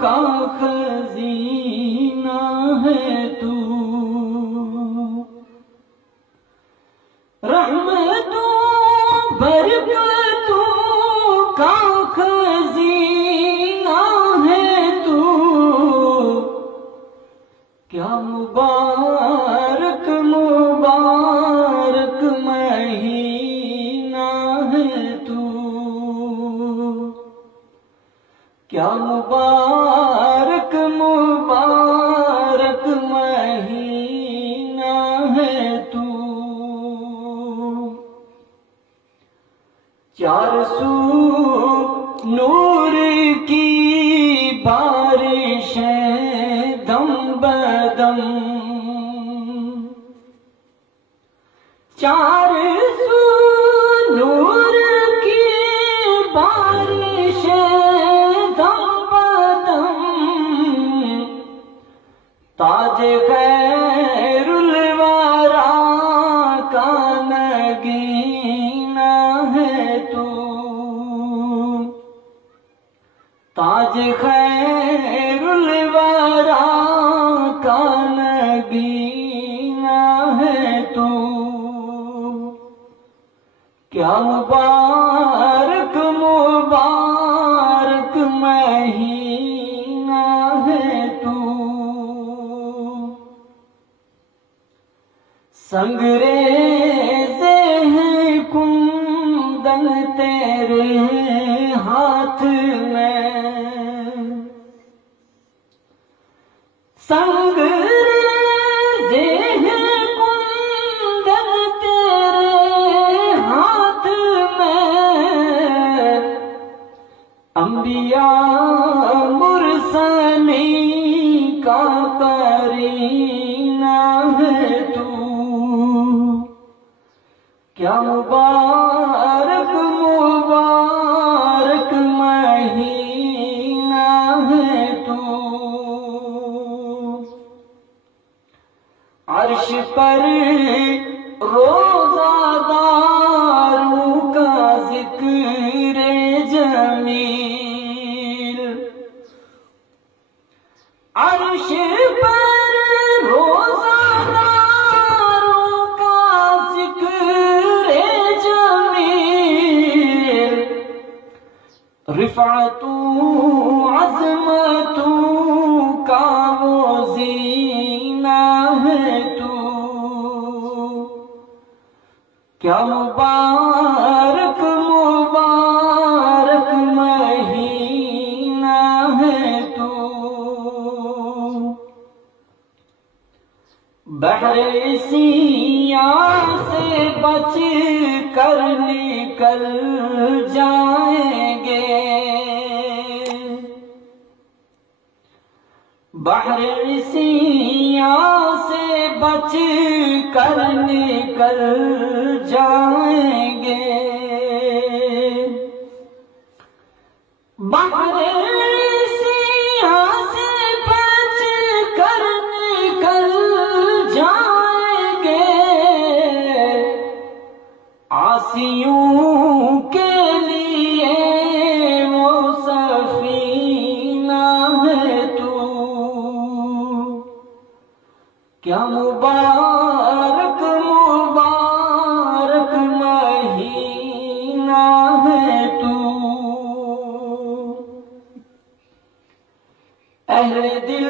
کا خزینہ ہے تو، رحمتوں برکتوں کا خزینہ ہے تو، کیا مبارک مبارک مہینہ ہے تو، کیا مبارک مبارک مہینہ ہے تو، چار سو نور کی بارشیں دم بدم، چار سو نور کی بارشیں دم بدم، تاج خیر الورا کا نگینہ ہے تو، تاج خیر الورا کا نگینہ ہے تو، کیا مبارک مبارک مہینہ ہے تو، سنگریزے ہیں کندن تیرے ہاتھ میں، سنگریزے ہیں کندن تیرے ہاتھ میں، انبیاء مرسلین کا قرینہ ہے تو، کیا مبارک مبارک مہینہ ہے تو، عرش پر روزہ داروں کا ذکر جمیل، عرش پر روزہ داروں کا ذکر جمیل، رفعتوں عظمتوں کا وہ زینہ ہے تو، کیا مبارک مبارک مہینہ ہے تو، بحر سیاہ سے بچ کر نکل جائیں گے، بحر سیاہ سے بچ کر نکل جائیں گے، بحر سیاہ سے بچ کر نکل جائیں گے، عاصیوں کے لیے وہ سفینہ ہے تو، کیا مبارک مبارک مہینہ ہے تو، اہل دل